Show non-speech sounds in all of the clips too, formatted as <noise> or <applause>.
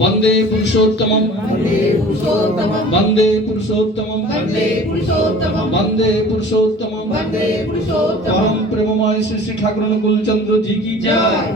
वंदे पुरुषोत्तमं वंदे पुरुषोत्तमं वंदे पुरुषोत्तमं वंदे पुरुषोत्तमं वंदे पुरुषोत्तमं वंदे पुरुषोत्तमं परम प्रेममय श्री श्री ठाकुर अनुकूल चंद्र जी की जय।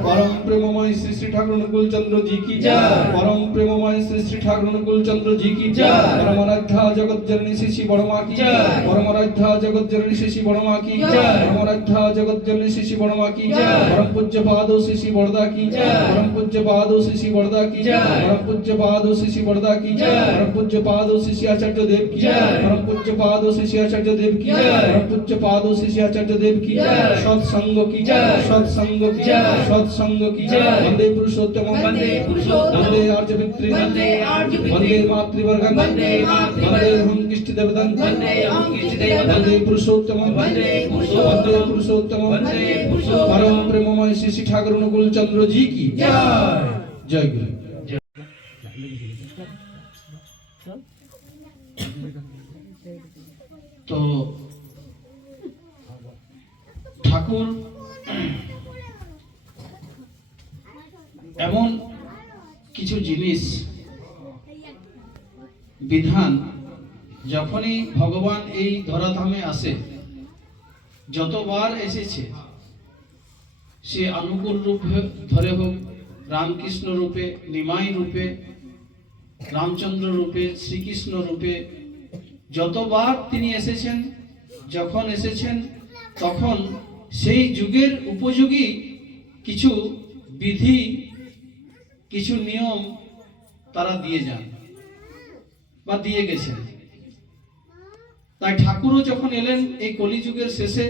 परम प्रेममय श्री श्री ठाकुर अनुकूल चंद्र जी की जय। परम प्रेममय श्री श्री ठाकुर अनुकूल चंद्र जी की जय जय। परम आराध्या जगत जननी श्री श्री बड़मा की जय। परम आराध्या जगत जननी श्री श्री बड़मा की जय। परम आराध्या जगत जननी श्री श्री बड़मा की जय। परम पूज्य पादो श्री श्री बड़दा की जय। परम पूज्य पादो श्री श्री बड़दा की जय। परम पूज्य पाद शिशि वरदा की जय। परम पूज्य पाद शिशि आचार्य देव की जय। परम पूज्य पाद शिशि आचार्य देव की जय। परम पूज्य पाद शिशि आचार्य देव की जय। सत्संग की जय। सत्संग की जय। सत्संग की जय। वंदे पुरुषोत्तम वंदे पुरुषोत्तम वंदे आर्य मित्र वंदे आर्य मित्र वंदे मातृवर्ग वंदे वंदे हम किष्ट देवदं वंदे हम किष्ट देवदं वंदे पुरुषोत्तम वंदे पुरुषोत्तम वंदे पुरुषोत्तम वंदे पुरुषोत्तम परम प्रेममय श्री ठाकुर अनुकूल चंद्र जी की। जय। जय তো ঠাকুর এমন কিছু জিনিস, বিধান, যখনই ভগবান এই ধরাধামে আসে, যতবার এসেছে, সে অনুকূল রূপে ধরে হোক, রামকৃষ্ণ রূপে, নিমাই রূপে, রামচন্দ্র রূপে, শ্রীকৃষ্ণ রূপে যতবার তিনি এসেছেন, যখন এসেছেন, তখন সেই যুগের উপযোগী কিছু বিধি, কিছু নিয়ম তারা দিয়ে যান বা দিয়ে গেছেন। তাই ঠাকুরও যখন এলেন এই কলিযুগের শেষে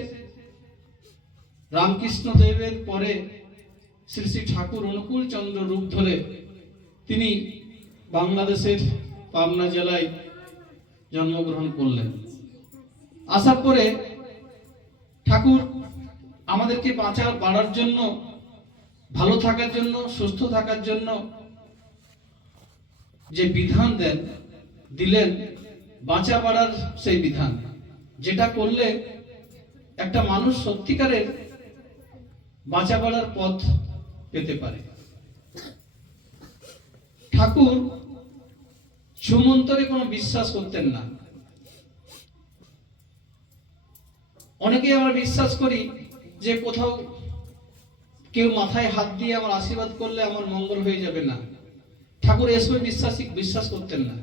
রামকৃষ্ণ দেবের পরে শ্রী শ্রী ঠাকুর অনুকূল চন্দ্র রূপ ধরে তিনি বাংলাদেশের পাবনা জেলায় জন্মগ্রহণ করলেন। আসার পরে ঠাকুর আমাদেরকে বাঁচা বাড়ার জন্য, ভালো থাকার জন্য, সুস্থ থাকার জন্য যে বিধান দেন, দিলেন, বাঁচা বাড়ার সেই বিধান। যেটা করলে একটা মানুষ সত্যিকারের বাঁচা বাড়ার পথ পেতে পারে। ঠাকুর সুমন্তরে কোনো বিশ্বাস করতেন না। অনেকে আমরা বিশ্বাস করি যে কোথাও কেউ মাথায় হাত দিয়ে আমার আশীর্বাদ করলে আমার মঙ্গল হয়ে যাবে না। ঠাকুর এসবে বিশ্বাসী, বিশ্বাস করতেন না।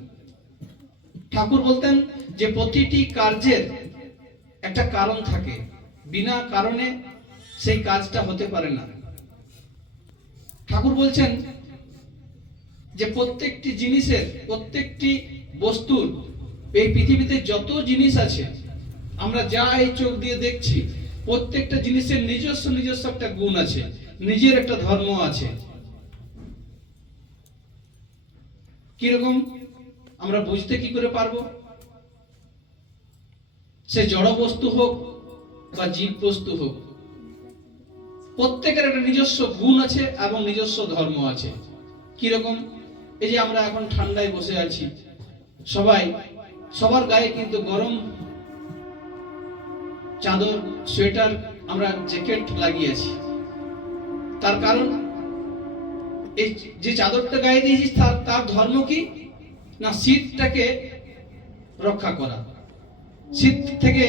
ঠাকুর বলতেন যে প্রতিটি কার্যের একটা কারণ থাকে। বিনা কারণে সেই কাজটা হতে পারে না। ঠাকুর বলছেন যে প্রত্যেকটি জিনিসের, প্রত্যেকটি বস্তুর এই পৃথিবীতে যত জিনিস আছে, আমরা যা এই চোখ দিয়ে দেখছি, প্রত্যেকটা জিনিসের নিজস্ব নিজস্ব একটা গুণ আছে, নিজের একটা ধর্ম আছে। কীরকম? আমরা বুঝতে কি করে পারব? সে জড় বস্তু হোক বা জীব বস্তু হোক, প্রত্যেকের একটা নিজস্ব গুণ আছে এবং নিজস্ব ধর্ম আছে। কীরকম? এই যে আমরা এখন ঠান্ডায় বসে আছি, সবাই, সবার গায়ে কিন্তু গরম চাদর, সোয়েটার আমরা জ্যাকেট লাগিয়েছি তার কারণ, এই যে চাদরটা গায়ে দিয়েছি তার তার ধর্ম কি? না, শীতটাকে রক্ষা করা। শীত থেকে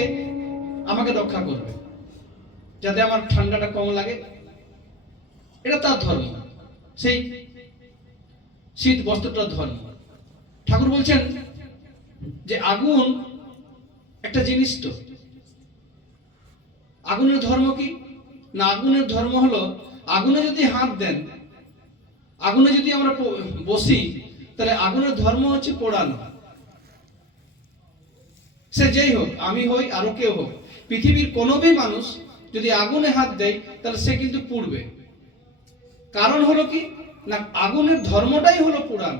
আমাকে রক্ষা করবে, যাতে আমার ঠান্ডাটা কম লাগে। এটা তার ধর্ম। সেই শীত বস্ত্রটার ধর্ম ঠাকুর বলছেন যে আগুন একটা জিনিস তো। আগুনের ধর্ম কি? না, আগুনের ধর্ম হলো আগুনে যদি হাত দেন, আগুনে যদি আমরা বসি, তাহলে আগুনের ধর্ম হচ্ছে পোড়ানো। সে যেই হোক, আমি হই, আরও কেউ হোক, পৃথিবীর কোনো মানুষ যদি আগুনে হাত দেয়, তাহলে সে কিন্তু পুড়বে। কারণ হলো কি? না, আগুনের ধর্মটাই হলো পুরাণ।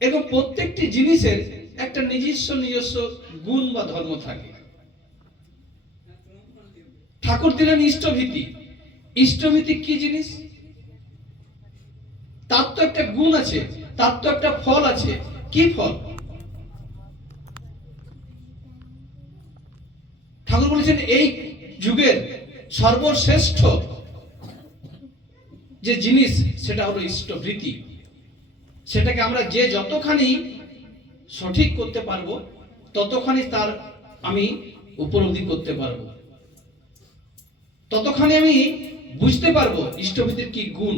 এবং প্রত্যেকটি জিনিসের একটা নিজস্ব নিজস্ব গুণ বা ধর্ম থাকে। ঠাকুর দিলেন ইষ্টভীতি। ইষ্টভীতি কি জিনিস? তার তো একটা গুণ আছে, তার তো একটা ফল আছে। কি ফল? ঠাকুর বলেছেন, এই যুগের সর্বশ্রেষ্ঠ যে জিনিস, সেটা হলো ইষ্টভৃতি। সেটাকে আমরা যে যতখানি সঠিক করতে পারব, ততখানি তার আমি উপলব্ধি করতে পারব। ততখানি আমি বুঝতে পারব ইষ্টভীতির কি গুণ।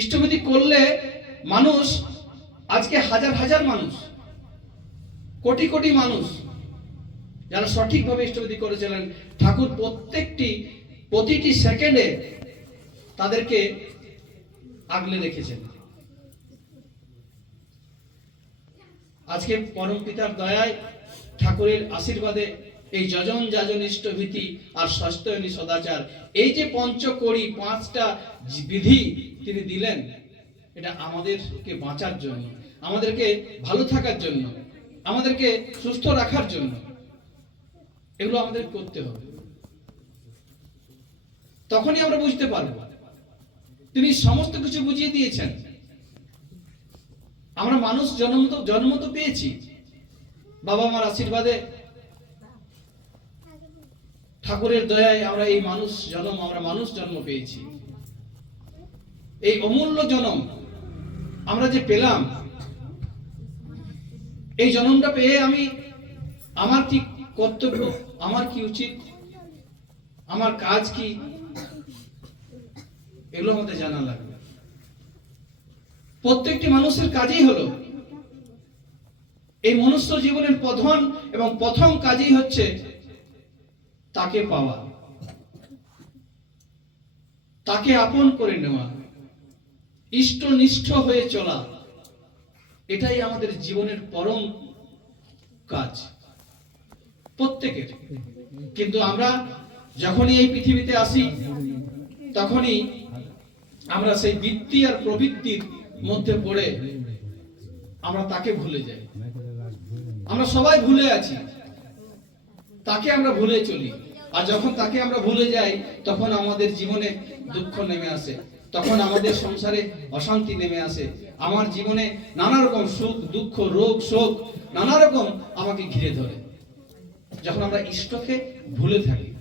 ইষ্টভীতি করলে মানুষ, আজকে হাজার হাজার মানুষ, কোটি কোটি মানুষ, যারা সঠিকভাবে ইষ্টভীতি করেছিলেন, ঠাকুর প্রত্যেকটি প্রতিটি সেকেন্ডে তাদেরকে আগলে রেখেছেন। আজকে পরম পিতার দয়ায় ঠাকুরের আশীর্বাদে এই যজন যাজন ইষ্টভীতি আর ষষ্ঠয়নী সদাচার, এই যে পঞ্চকড়ি পাঁচটা বিধি তিনি দিলেন, এটা আমাদেরকে বাঁচার জন্য, আমাদেরকে ভালো থাকার জন্য, আমাদেরকে সুস্থ রাখার জন্য, এগুলো আমাদের করতে হবে। তখনই আমরা বুঝতে পারব। তিনি সমস্ত কিছু বুঝিয়ে দিয়েছেন। আমরা মানুষ জন্ম তো জন্ম তো পেয়েছি। বাবা মার আশীর্বাদে ঠাকুরের দয়ায় আমরা এই মানুষ জন্ম আমরা মানুষ জন্ম পেয়েছি। এই অমূল্য জন্ম আমরা যে পেলাম, এই জন্মটা পেয়ে আমি আমার কি কর্তব্য? আমার কি উচিত? আমার কাজ কি? এগুলো আমাদের জানা লাগবে। প্রত্যেকটি মানুষের কাজই হলো এই মনুষ্য জীবনের প্রধান এবং প্রথম কাজই হচ্ছে তাকে পাওয়া, তাকে আপন করে নেওয়া, ইষ্টনিষ্ঠ হয়ে চলা, এটাই আমাদের জীবনের পরম কাজ প্রত্যেকের। কিন্তু আমরা যখনই এই পৃথিবীতে আসি, তখনই আমরা সেই বৃত্তি আর প্রবৃত্তির মধ্যে পড়ে আমরা তাকে ভুলে যাই। আমরা সবাই ভুলে আছি। তাকে আমরা ভুলে চলি। আর যখন তাকে আমরা ভুলে যাই, তখন আমাদের জীবনে দুঃখ নেমে আসে। তখন আমাদের সংসারে অশান্তি নেমে আসে। আমার জীবনে নানা রকম সুখ, দুঃখ, রোগ, শোক নানা রকম আমাকে ঘিরে ধরে। যখন আমরা ইষ্টকে ভুলে থাকি।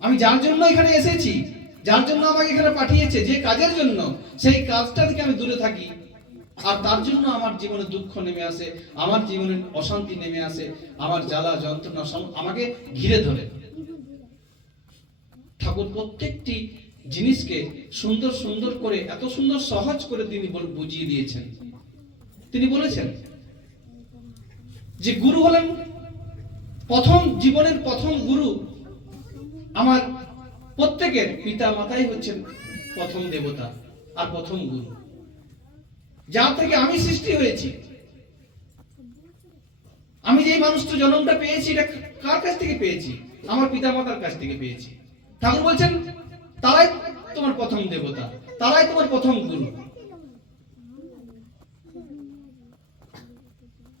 আমি যার জন্য এখানে এসেছি? যার জন্য আমাকে এখানে পাঠিয়েছে, যে কাজের জন্য, সেই কাজটা থেকে আমি দূরে থাকি। আর তার জন্য আমার জীবনে দুঃখ নেমে আসে, আমার জীবনে অশান্তি নেমে আসে, আমার জ্বালা, যন্ত্রণা আমাকে ঘিরে ধরে। ঠাকুর প্রত্যেকটি জিনিসকে সুন্দর সুন্দর করে, এত সুন্দর সহজ করে তিনি বুঝিয়ে দিয়েছেন। তিনি বলেছেন যে, গুরু হলেন প্রথম, জীবনের প্রথম গুরু আমার প্রত্যেকের পিতা মাতাই হচ্ছেন প্রথম দেবতা আর প্রথম গুরু। যা থেকে আমি সৃষ্টি হয়েছি। আমি যেই মানুষটা জন্মটা পেয়েছি, এটা কার কাছ থেকে পেয়েছি? আমার পিতা মাতার কাছ থেকে পেয়েছি। ঠাকুর বলছেন, তারাই তোমার প্রথম দেবতা, তারাই তোমার প্রথম গুরু।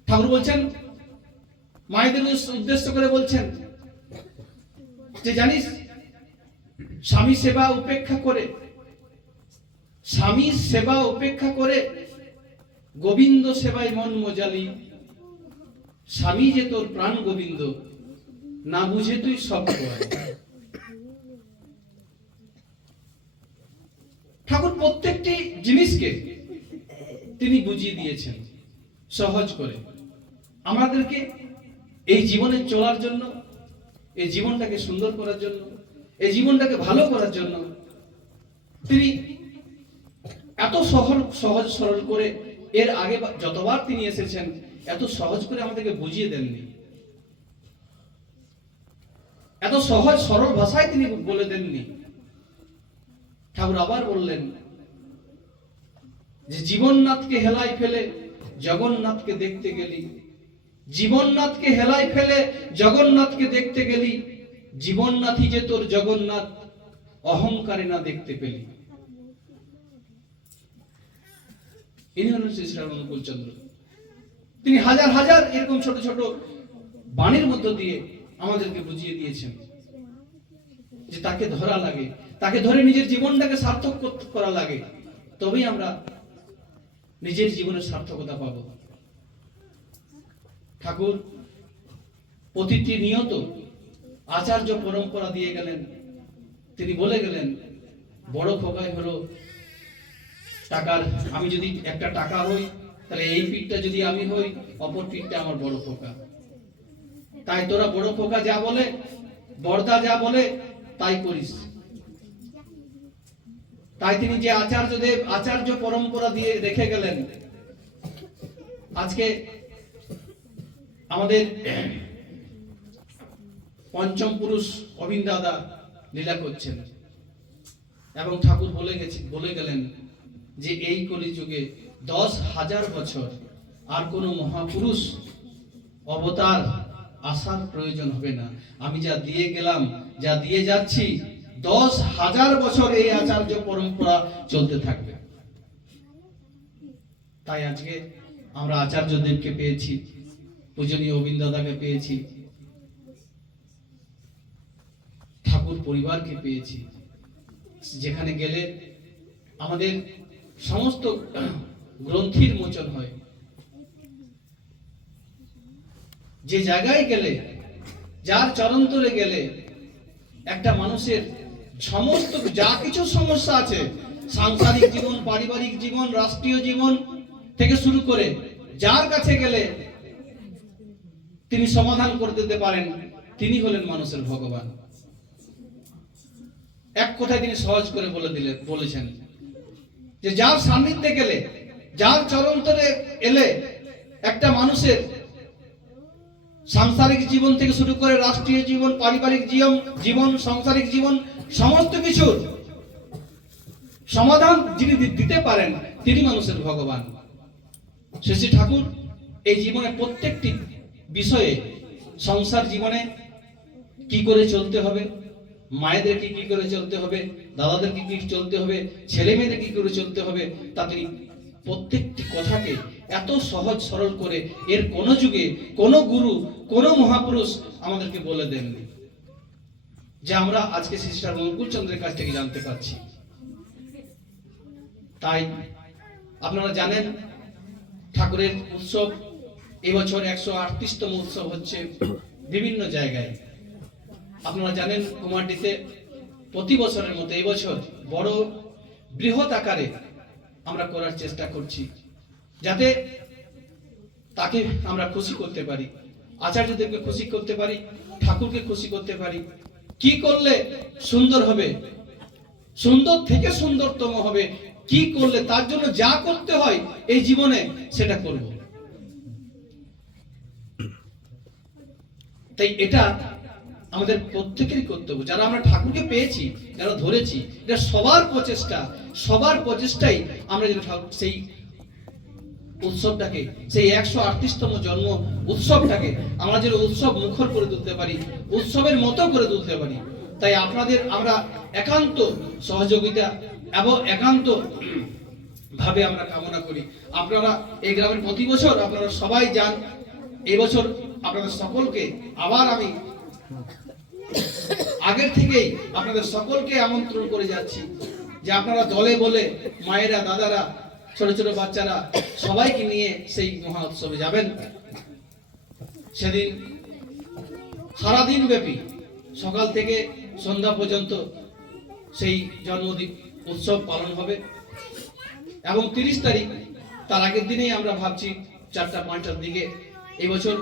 ঠাকুর বলছেন, মায়েদের উদ্দেশ্য করে বলছেন, যে জানিস স্বামী সেবা উপেক্ষা করে। স্বামীর সেবা উপেক্ষা করে গোবিন্দ সেবায় মন মজালি। স্বামী যে তোর প্রাণ গোবিন্দ, না বুঝে তুই সব ঠাকুর, প্রত্যেকটি জিনিসকে তিনি বুঝিয়ে দিয়েছেন, সহজ করে। আমাদেরকে এই জীবনে চলার জন্য, এই জীবনটাকে সুন্দর করার জন্য এই জীবনটাকে ভালো করার জন্য তিনি এত সহজ সহজ, সরল করে এর আগে যতবার তিনি এসেছেন, এত সহজ করে আমাদেরকে বুঝিয়ে দেননি। এত সহজ, সরল ভাষায় তিনি বলে দেননি। ঠাকুর আবার বললেন যে, জীবননাথকে হেলায় ফেলে জগন্নাথকে দেখতে গেলি। জীবননাথকে হেলায় ফেলে জগন্নাথকে দেখতে গেলি। জীবননাথই যে তোর জগন্নাথ, অহংকারে না দেখতে পেলি। ইনি হলেন শ্রী শ্রী চন্দ্র তিনি হাজার হাজার এরকম ছোট ছোট বাণীর মধ্য দিয়ে আমাদেরকে বুঝিয়ে দিয়েছেন যে তাকে ধরা লাগে, তাকে ধরে নিজের জীবনটাকে সার্থক করা লাগে, তবেই আমরা নিজের জীবনের সার্থকতা পাব। ঠাকুর প্রতিটি নিয়ত আচার্য পরম্পরা দিয়ে গেলেন। তিনি বলে গেলেন, বড় খোকাই হলো টাকার, আমি যদি একটা টাকা হই, তাহলে এই পিঠটা যদি আমি হই, অপর পিঠটা আমার বড় খোকা। তাই তোরা বড় খোকা যা বলে, বর্দা যা বলে, তাই করিস। তাই তিনি যে আচার্যদেব, আচার্য পরম্পরা দিয়ে রেখে গেলেন। আজকে আমাদের পঞ্চম পুরুষ অবিন দাদা লীলা করছেন। এবং ঠাকুর বলে গেছে, বলে গেলেন যে এই কলিযুগে দশ হাজার বছর আর কোনো মহাপুরুষ অবতার আসার প্রয়োজন হবে না। আমি যা দিয়ে গেলাম, যা দিয়ে যাচ্ছি, দশ হাজার বছর এই আচার্য পরম্পরা চলতে থাকবে। তাই আজকে আমরা আচার্যদেবকে পেয়েছি, পূজনীয় অবিন্দ দাদাকে পেয়েছি ঠাকুর পরিবারকে পেয়েছি। যেখানে গেলে আমাদের সমস্ত গ্রন্থির মোচন হয়। যে জায়গায় গেলে, যার চরন্তরে গেলে একটা মানুষের সমস্ত যা কিছু সমস্যা আছে, সাংসারিক জীবন, পারিবারিক জীবন, রাষ্ট্রীয় জীবন থেকে শুরু করে যার কাছে গেলে তিনি সমাধান করে দিতে পারেন, তিনি হলেন মানুষের ভগবান। এক কথায় তিনি সহজ করে বলে দিলেন, বলেছেন যে যার সান্নিধ্যে গেলে, যার চরন্তরে এলে একটা মানুষের সাংসারিক জীবন থেকে শুরু করে রাষ্ট্রীয় জীবন, পারিবারিক জীবন জীবন, সাংসারিক জীবন, সমস্ত কিছুর সমাধান যিনি দিতে পারেন, তিনি মানুষের ভগবান। শ্রী ঠাকুর এই জীবনে প্রত্যেকটি বিষয়ে সংসার জীবনে কি করে চলতে হবে? মায়েদেরকে কি করে চলতে হবে? দাদাদেরকে কি চলতে হবে? ছেলে মেয়েদের কি করে চলতে হবে? তা তিনি প্রত্যেকটি কথাকে এত সহজ সরল করে এর কোন যুগে কোন গুরু, কোন মহাপুরুষ আমাদেরকে বলে দেননি। যে আমরা আজকে সিস্টার মঙ্কুল চন্দ্রের কাছ থেকে জানতে পারছি। তাই আপনারা জানেন, ঠাকুরের উৎসব এবছর একশো আটত্রিশতম উৎসব হচ্ছে বিভিন্ন জায়গায়। আপনারা জানেন কুমারটিতে প্রতি বছরের মতো এই বছর বড় বৃহৎ আকারে আমরা করার চেষ্টা করছি, যাতে তাকে আমরা খুশি করতে পারি, আচার্যদেরকে খুশি করতে পারি, ঠাকুরকে খুশি করতে পারি। কি করলে সুন্দর হবে, সুন্দর থেকে সুন্দরতম হবে, কি করলে তার জন্য যা করতে হয় এই জীবনে সেটা করব। তাই এটা আমাদের প্রত্যেকেরই কর্তব্য। যারা আমরা ঠাকুরকে পেয়েছি, যারা ধরেছি, এটা সবার প্রচেষ্টা, সবার প্রচেষ্টাই আমরা যেন ঠাকুর- সেই উৎসবটাকে, সেই একশো আটত্রিশতম জন্ম উৎসবটাকে আমরা যেন উৎসব মুখর করে তুলতে পারি, উৎসবের মতো করে তুলতে পারি। তাই আপনাদের, আমরা একান্ত সহযোগিতা এবং একান্ত ভাবে আমরা কামনা করি। আপনারা এই গ্রামের প্রতি বছর আপনারা সবাই যান। এবছর আপনাদের সকলকে আবার আমি আগের থেকেই আপনাদের সকলকে আমন্ত্রণ করে যাচ্ছি যে আপনারা দলে বলে মায়েরা, দাদারা, ছোট ছোট বাচ্চারা সবাইকে নিয়ে সেই মহা উৎসবে যাবেন। সেদিন সারাদিন ব্যাপী সকাল থেকে সন্ধ্যা পর্যন্ত সেই জন্মদিন উৎসব পালন হবে এবং তিরিশ তারিখ, তার আগের দিনেই আমরা ভাবছি চারটা, পাঁচটার দিকে এই বছর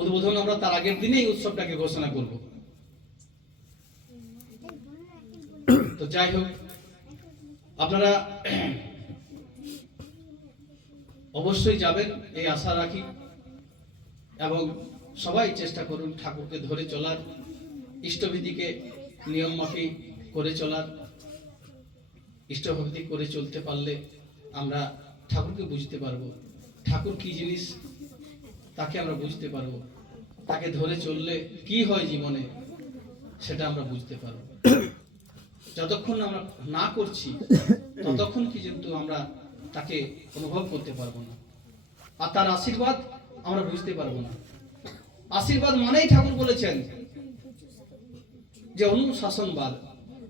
উদ্বোধন, আমরা তার আগের দিনেই উৎসবটাকে ঘোষণা করব তো যাই হোক, আপনারা অবশ্যই যাবেন, এই আশা রাখি। এবং সবাই চেষ্টা করুন ঠাকুরকে ধরে চলার, ইষ্টবিধিকে নিয়ম মাফিক করে চলার, ইষ্টভক্তি করে চলতে পারলে আমরা ঠাকুরকে বুঝতে পারব। ঠাকুর কি জিনিস, তাকে আমরা বুঝতে পারব। তাকে ধরে চললে কি হয় জীবনে, সেটা আমরা বুঝতে পারব। যতক্ষণ আমরা না করছি <laughs> ততক্ষণ কি কিন্তু আমরা তাকে অনুভব করতে পারব না। আর তার আশীর্বাদ আমরা বুঝতে পারব না। আশীর্বাদ মানেই ঠাকুর বলেছেন যে অনুশাসনবাদ।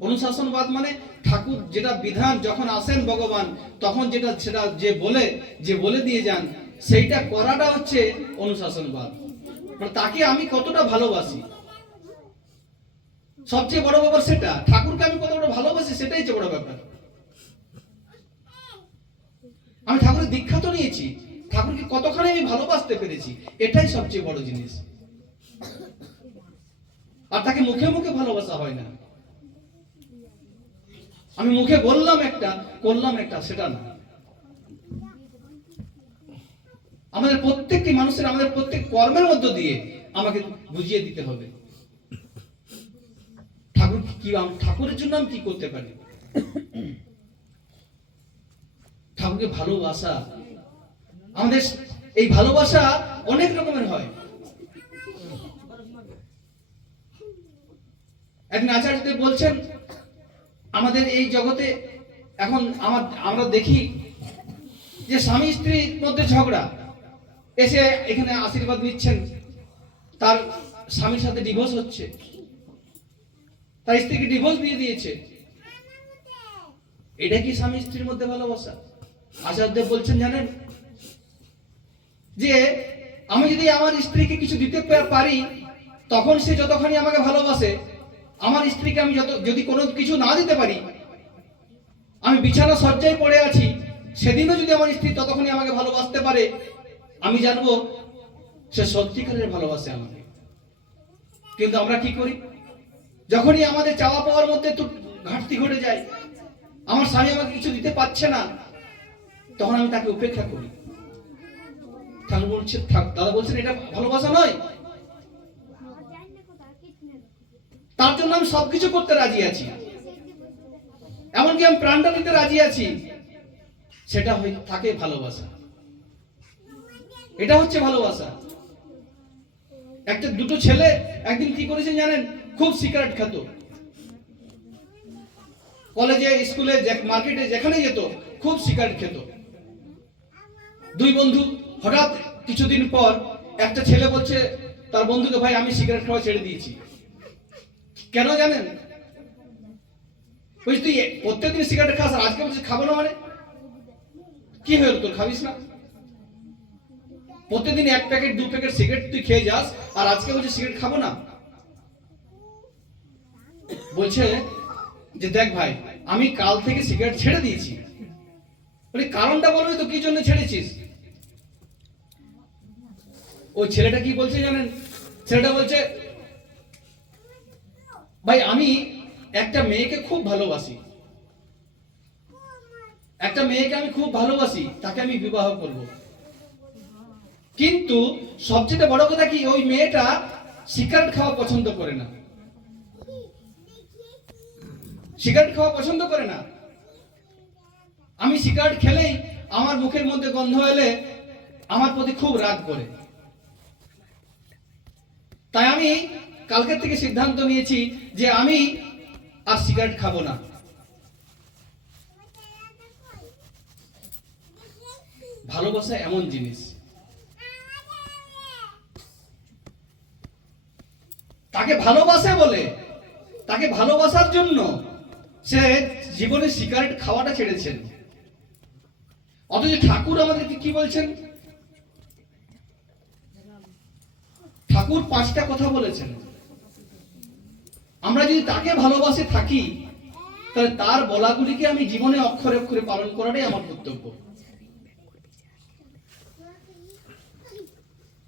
অনুশাসনবাদ মানে ঠাকুর যেটা বিধান যখন আসেন ভগবান তখন যেটা সেটা যে বলে যে বলে দিয়ে যান সেইটা করাটা হচ্ছে অনুশাসনবাদ। মানে তাকে আমি কতটা ভালোবাসি সবচেয়ে বড় ব্যাপার সেটা। ঠাকুরকে আমি কতটা ভালোবাসি, সেটাই যে বড় ব্যাপার। আমি ঠাকুরের দীক্ষা তো নিয়েছি। ঠাকুরকে কতখানি আমি ভালোবাসতে পেরেছি, এটাই সবচেয়ে বড় জিনিস। আর তাকে মুখে মুখে ভালোবাসা হয় না। আমি মুখে বললাম একটা, করলাম একটা, সেটা না। আমাদের প্রত্যেকটি মানুষের আমাদের প্রত্যেক কর্মের মধ্য দিয়ে আমাকে বুঝিয়ে দিতে হবে। ঠাকুর কি ঠাকুরের জন্য আমি কি করতে পারি? ঠাকুরকে ভালোবাসা। আমাদের এই ভালোবাসা অনেক রকমের হয়। একদিন আচার্যদেব বলছেন, আমাদের এই জগতে এখন আমার আমরা দেখি যে স্বামী স্ত্রীর মধ্যে ঝগড়া। এসে এখানে আশীর্বাদ নিচ্ছেন। তার স্বামীর সাথে ডিভোর্স হচ্ছে। তার স্ত্রীকে ডিভোর্স দিয়ে দিয়েছে। এটা কি স্বামী স্ত্রীর মধ্যে ভালোবাসা? আচার্যদেব বলছেন, জানেন? যে আমি যদি আমার স্ত্রীকে কিছু দিতে পারি, তখন সে যতখানি আমাকে ভালোবাসে, আমার স্ত্রীকে আমি যত যদি কোনো কিছু না দিতে পারি, আমি বিছানা সজ্জায় পড়ে আছি, সেদিনও যদি আমার স্ত্রী ততক্ষণই আমাকে ভালোবাসতে পারে, আমি জানব সে সত্যিকারের ভালোবাসে আমাকে। কিন্তু আমরা কি করি? যখনই আমাদের চাওয়া পাওয়ার মধ্যে একটু ঘাটতি ঘটে যায়, আমার স্বামী আমাকে কিছু দিতে পারছে না, তখন আমি তাকে উপেক্ষা করি। ঠাকুর বলছে দাদা বলছেন এটা ভালোবাসা নয়। তার জন্য আমি সবকিছু করতে রাজি আছি। এমনকি আমি প্রাণটা দিতে রাজি আছি। সেটা হই থাকে ভালোবাসা। এটা হচ্ছে ভালোবাসা। একটা দুটো ছেলে একদিন কি করেছেন জানেন? খুব সিগারেট খেত। কলেজে, স্কুলে মার্কেটে যেখানে যেত, খুব সিগারেট খেত। দুই বন্ধু, হঠাৎ কিছুদিন পর একটা ছেলে বলছে, তার বন্ধুকে ভাই, আমি সিগারেট খাওয়া ছেড়ে দিয়েছি। কেন জানেন? বলছি, তুই প্রত্যেকদিন সিগারেট খাস আজকে বলছিস খাব না মানে? কি হলো তোর, খাবিস না? প্রত্যেকদিন এক প্যাকেট, দু প্যাকেট সিগারেট তুই খেয়ে যাস আর আজকে বলছিস সিগারেট খাব না? বলছে, যে দেখ ভাই, আমি কাল থেকে সিগারেট ছেড়ে দিয়েছি। বলি, কারণটা বলবি তো, কি জন্য ছেড়েছিস? ওই ছেলেটা কি বলছে জানেন? ছেলেটা বলছে, ভাই, আমি একটা মেয়েকে খুব ভালোবাসি। একটা মেয়েকে আমি খুব ভালোবাসি, তাকে আমি বিবাহ করব। কিন্তু সবচেয়ে বড় কথা কি, ওই মেয়েটা সিগারেট খাওয়া পছন্দ করে না। সিগারেট খাওয়া পছন্দ করে না। আমি সিগারেট খেলেই আমার মুখের মধ্যে গন্ধ এলে আমার প্রতি খুব রাগ করে। তাই আমি কালকের থেকে সিদ্ধান্ত নিয়েছি যে আমি আর সিগারেট খাব না। ভালোবাসা এমন জিনিস। তাকে ভালোবাসে বলে, তাকে ভালোবাসার জন্য সে জীবনে সিগারেট খাওয়াটা ছেড়েছেন। অথচ ঠাকুর আমাদেরকে কি বলছেন? ঠাকুর পাঁচটা কথা বলেছেন। আমরা যদি তাকে ভালোবাসে থাকি, তাহলে তার বলাগুলিকে আমি জীবনে অক্ষরে অক্ষরে পালন করাটাই আমার কর্তব্য।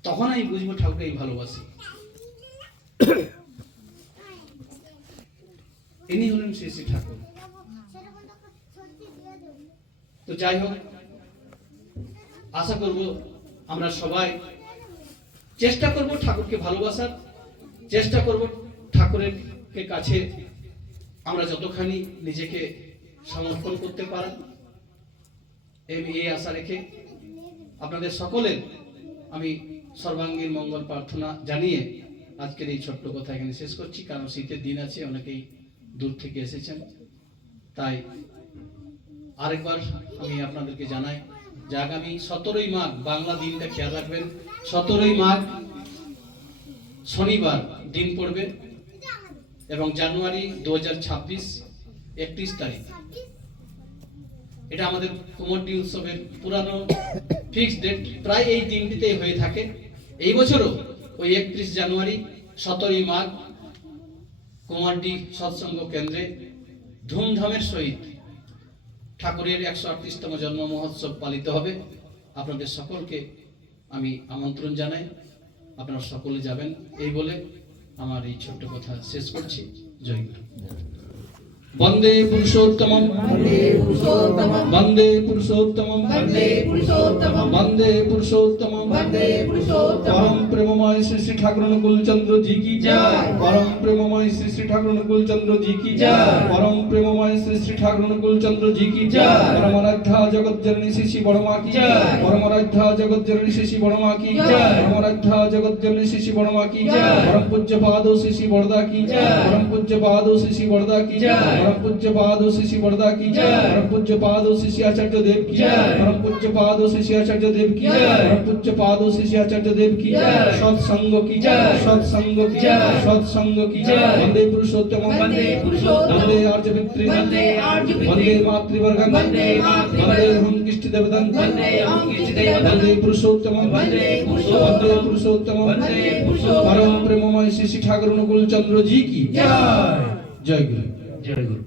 তখন আমি বুঝব ঠাকুরকে ভালোবাসি। ইনি হলেন শ্রী শ্রী ঠাকুর। তো যাই হোক, আশা করব আমরা সবাই চেষ্টা করব ঠাকুরকে ভালোবাসার, চেষ্টা করব ঠাকুরের কাছে আমরা যতখানি নিজেকে সমর্পণ করতে পারেন এই এই আশা রেখে আপনাদের সকলের আমি সর্বাঙ্গীন মঙ্গল প্রার্থনা জানিয়ে আজকের এই ছোট্ট কথা এখানে শেষ করছি, কারণ শীতের দিন আছে, অনেকেই দূর থেকে এসেছেন। তাই আরেকবার আমি আপনাদেরকে জানাই যে আগামী সতেরোই মাঘ বাংলা দিনটা খেয়াল রাখবেন। সতেরোই মাঘ শনিবার দিন পড়বে এবং জানুয়ারি দু হাজার ছাব্বিশ একত্রিশ তারিখ। এটা আমাদের কুমোরটি উৎসবের পুরানো ফিক্সড ডেট। প্রায় এই দিনটিতেই হয়ে থাকে। এই বছরও ওই একত্রিশ জানুয়ারি সতেরোই মাঘ কুমারডি সৎসঙ্গ কেন্দ্রে ধুমধামের সহিত ঠাকুরের একশো আটত্রিশতম জন্ম মহোৎসব পালিত হবে আপনাদের সকলকে আমি আমন্ত্রণ জানাই আপনারা সকলে যাবেন এই বলে আমার এই ছোট্ট কথা শেষ করছি জয় গুরু বন্দে পুরুষোত্তমম वन्दे पुरुषोत्तमं বন্দে পুরুষোত্তমম वन्दे पुरुषोत्तमं বন্দে পুরুষোত্তমম वंदे परम प्रेममय श्री श्री ठाकुर नकुल चंद्र जी की जय परम प्रेममय श्री श्री ठाकुर नकुल चंद्र जी की जय परम प्रेममय श्री श्री ठाकुर नकुल चंद्र जी की जय परम आराध्या जगत जननी श्री श्री बड़मा की जय परम आराध्या जगत जननी श्री श्री बड़मा की जय परम आराध्या जगत जननी श्री श्री बड़मा की जय परम पूज्य पादो श्री श्री बड़दा की जय परम पूज्य पादो श्री श्री बड़दा की जय परम पूज्य पादो श्री श्री बड़दा की जय परम पूज्य पादो श्री श्री आचार्य देव की जय परम पूज्य पादो श्री श्री आचार्य देव की जय परम पूज्य পাদ শ্রী আচার্যদেব কি? সৎসঙ্গ কি? সৎসঙ্গ কি? সৎসঙ্গ কি? বন্দে পুরুষোত্তম। বন্দে বন্দে আর্যপিত্রী। বন্দে বন্দে মাতৃবর্গ বন্দে হম কৃষ্টি দেবদন বন্দে পুরুষোত্তম। বন্দে পুরুষোত্তম। পরম প্রেমময় শ্রী শ্রী ঠাকুর অনুকূল চন্দ্র জি কি? জয় গুরু। জয় গুরু।